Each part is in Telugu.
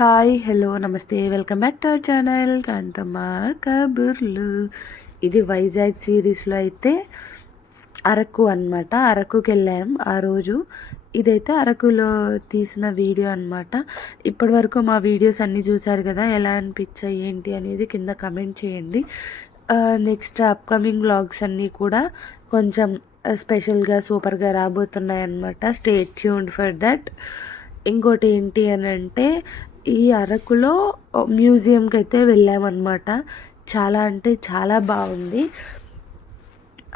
హాయ్ హలో నమస్తే welcome back to our channel Kanthamma Kaburlu. ఇది వైజాగ్ సిరీస్లో అయితే అరకు అనమాట. అరకుకి వెళ్ళాం ఆ రోజు. ఇదైతే అరకులో తీసిన వీడియో అనమాట. ఇప్పటి వరకు మా వీడియోస్ అన్నీ చూసారు కదా, ఎలా అనిపించాయి ఏంటి అనేది కింద కమెంట్ చేయండి. నెక్స్ట్ అప్కమింగ్ వ్లాగ్స్ అన్నీ కూడా కొంచెం స్పెషల్గా సూపర్గా రాబోతున్నాయి అనమాట. Stay tuned for that. ఇంకోటి ఏంటి అని అంటే, ఈ అరకులో మ్యూజియంకి అయితే వెళ్ళామన్నమాట. చాలా అంటే చాలా బాగుంది.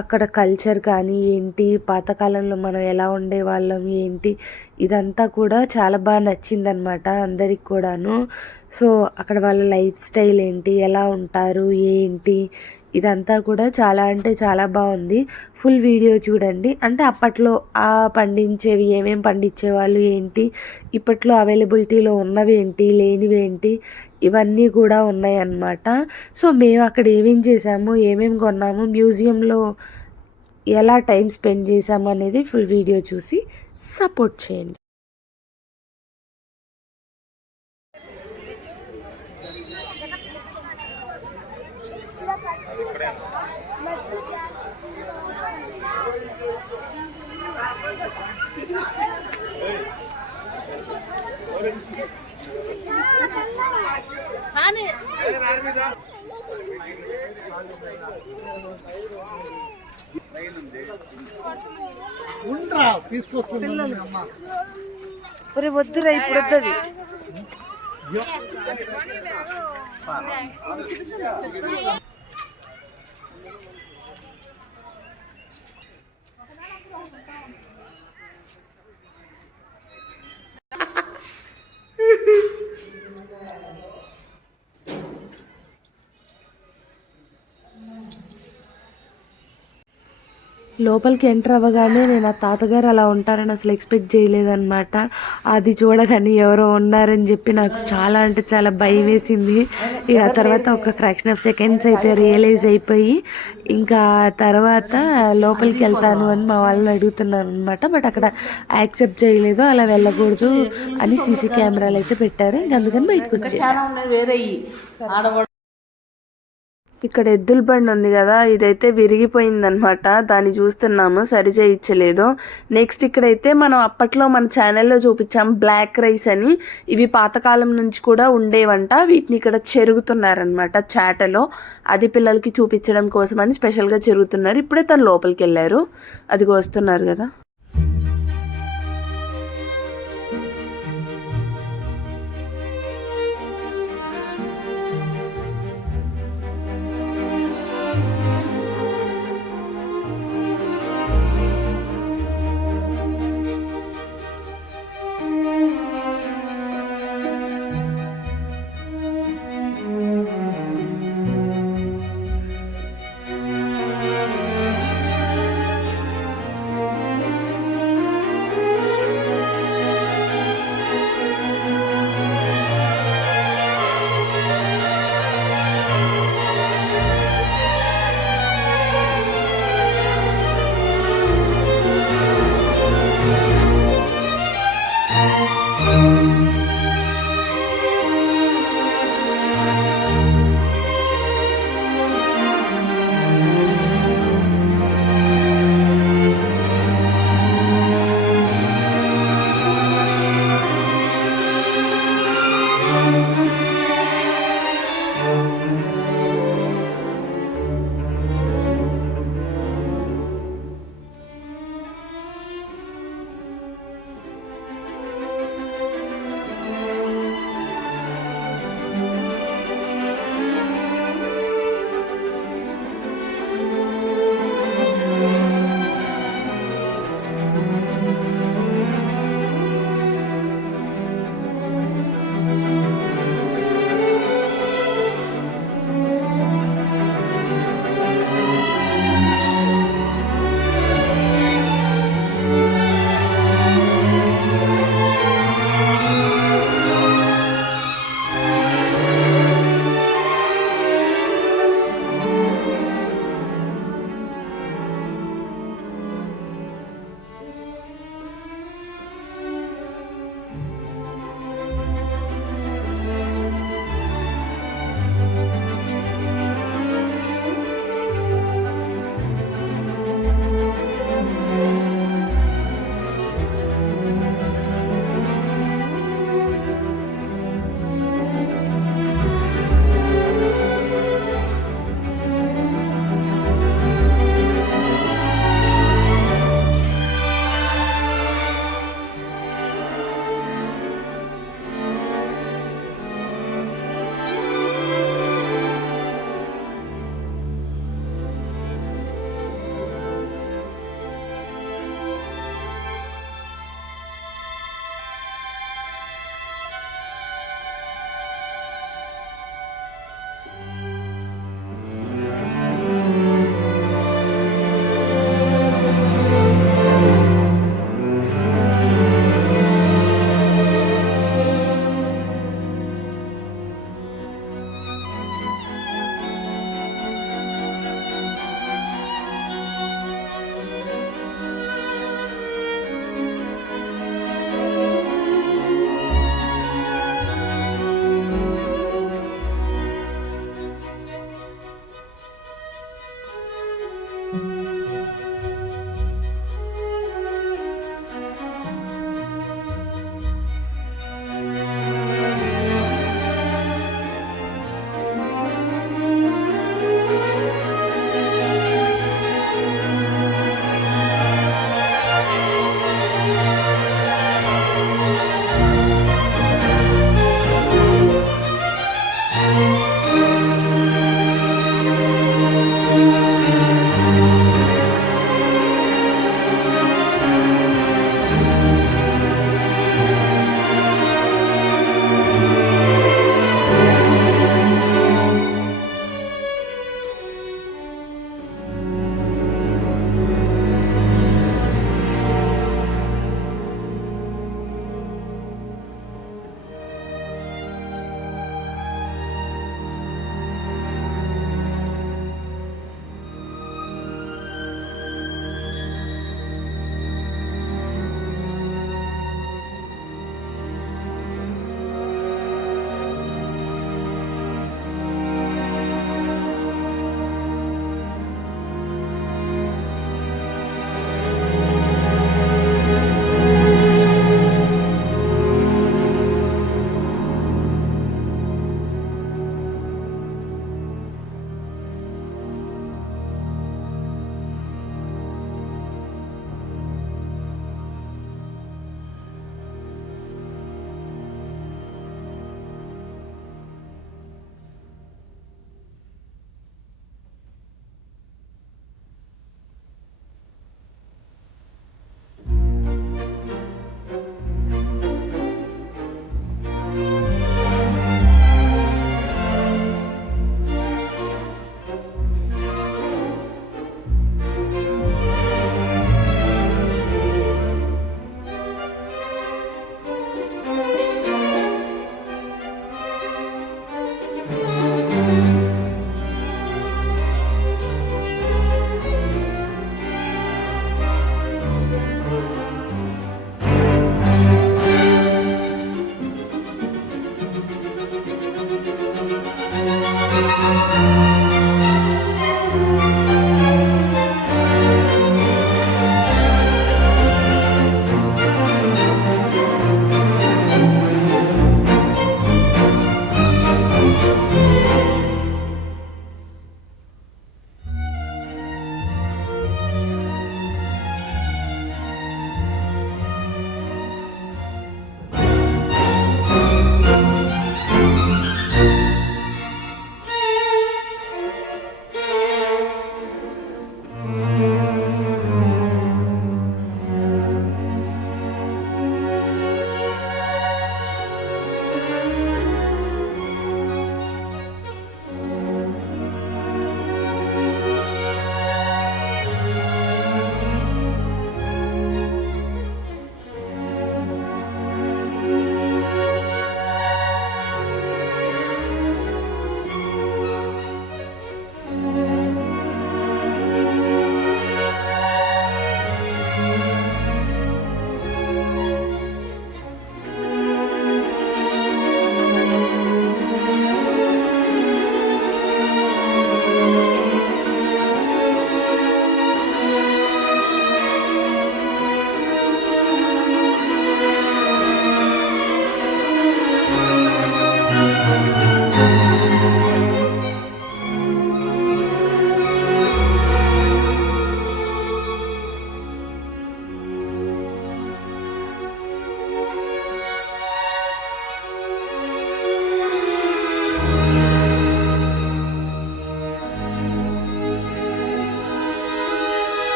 అక్కడ కల్చర్ కానీ ఏంటి, పాతకాలంలో మనం ఎలా ఉండేవాళ్ళం ఏంటి, ఇదంతా కూడా చాలా బాగా నచ్చిందనమాట అందరికి కూడాను. సో అక్కడ వాళ్ళ లైఫ్ స్టైల్ ఏంటి, ఎలా ఉంటారు ఏంటి, ఇదంతా కూడా చాలా అంటే చాలా బాగుంది. ఫుల్ వీడియో చూడండి. అంటే అప్పట్లో పండించేవి ఏమేమి పండించేవాళ్ళు ఏంటి, ఇప్పట్లో అవైలబిలిటీలో ఉన్నవి ఏంటి, లేనివి ఏంటి, ఇవన్నీ కూడా ఉన్నాయి అన్నమాట. సో మేము అక్కడ ఏమేం చేసాము, ఏమేమి కొన్నాము, మ్యూజియంలో ఎలా టైం స్పెండ్ చేసాము అనేది ఫుల్ వీడియో చూసి సపోర్ట్ చేయండి. వద్దురా ఇప్పుడు వద్దది. లోపలికి ఎంటర్ అవ్వగానే నేను ఆ తాతగారు అలా ఉంటారని అసలు ఎక్స్పెక్ట్ చేయలేదన్నమాట. అది చూడగానే ఎవరో ఉన్నారని చెప్పి నాకు చాలా అంటే చాలా భయం వేసింది. ఇక ఆ తర్వాత ఒక ఫ్రాక్షన్ ఆఫ్ సెకండ్స్ అయితే రియలైజ్ అయిపోయి ఇంకా తర్వాత లోపలికి వెళ్తాను అని మా వాళ్ళని అడుగుతున్నాను అనమాట. బట్ అక్కడ యాక్సెప్ట్ చేయలేదు, అలా వెళ్ళకూడదు అని సీసీ కెమెరాలు అయితే పెట్టారు. ఇంక అందుకని బయటకు వచ్చేసాను. ఇక్కడ ఎద్దుల బండి ఉంది కదా, ఇదైతే విరిగిపోయిందనమాట. దాన్ని చూస్తున్నాము, సరి చేయించలేదు. నెక్స్ట్ ఇక్కడైతే మనం అప్పట్లో మన ఛానల్లో చూపించాం బ్లాక్ రైస్ అని. ఇవి పాతకాలం నుంచి కూడా ఉండేవంట. వీటిని ఇక్కడ చెరుగుతున్నారనమాట చాటలో. అది పిల్లలకి చూపించడం కోసం అని స్పెషల్గా చెరుగుతున్నారు. ఇప్పుడే తను లోపలికి వెళ్ళారు, అదిగో వస్తున్నారు కదా.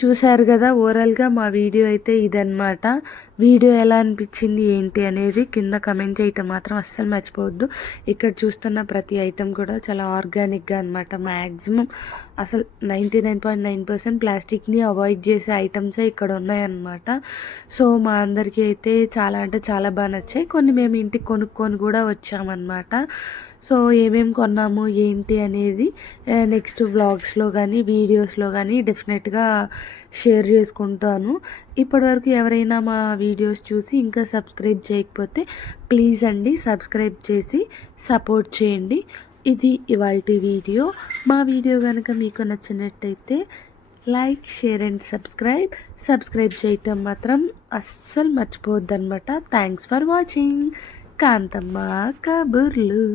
చూశారు కదా, ఓవరాల్గా మా వీడియో అయితే ఇదన్నమాట. వీడియో ఎలా అనిపించింది ఏంటి అనేది కింద కమెంట్ చేయటం మాత్రం అస్సలు మర్చిపోవద్దు. ఇక్కడ చూస్తున్న ప్రతి ఐటెం కూడా చాలా ఆర్గానిక్గా అనమాట. మ్యాక్సిమం అసలు 99.9% ప్లాస్టిక్ని అవాయిడ్ చేసే ఐటమ్సే ఇక్కడ ఉన్నాయన్నమాట. సో మా అందరికీ అయితే చాలా అంటే చాలా బాగా నచ్చాయి. కొన్ని మేము ఇంటికి కొనుక్కొని కూడా వచ్చామన్నమాట. సో ఏమేమి కొన్నాము ఏంటి అనేది నెక్స్ట్ వ్లాగ్స్లో కానీ వీడియోస్లో కానీ డెఫినెట్గా షేర్ చేసుకుంటాను. ఇప్పటివరకు ఎవరైనా మా వీడియోస్ చూసి ఇంకా సబ్స్క్రైబ్ చేయకపోతే ప్లీజ్ అండి సబ్స్క్రైబ్ చేసి సపోర్ట్ చేయండి. ఇది ఇవాల్టి వీడియో. మా వీడియో కనుక మీకు నచ్చినట్టయితే లైక్, షేర్ అండ్ సబ్స్క్రైబ్ చేయటం మాత్రం అస్సలు మర్చిపోవద్దనమాట. Thanks for watching. కాంతమ్మ కబుర్లు.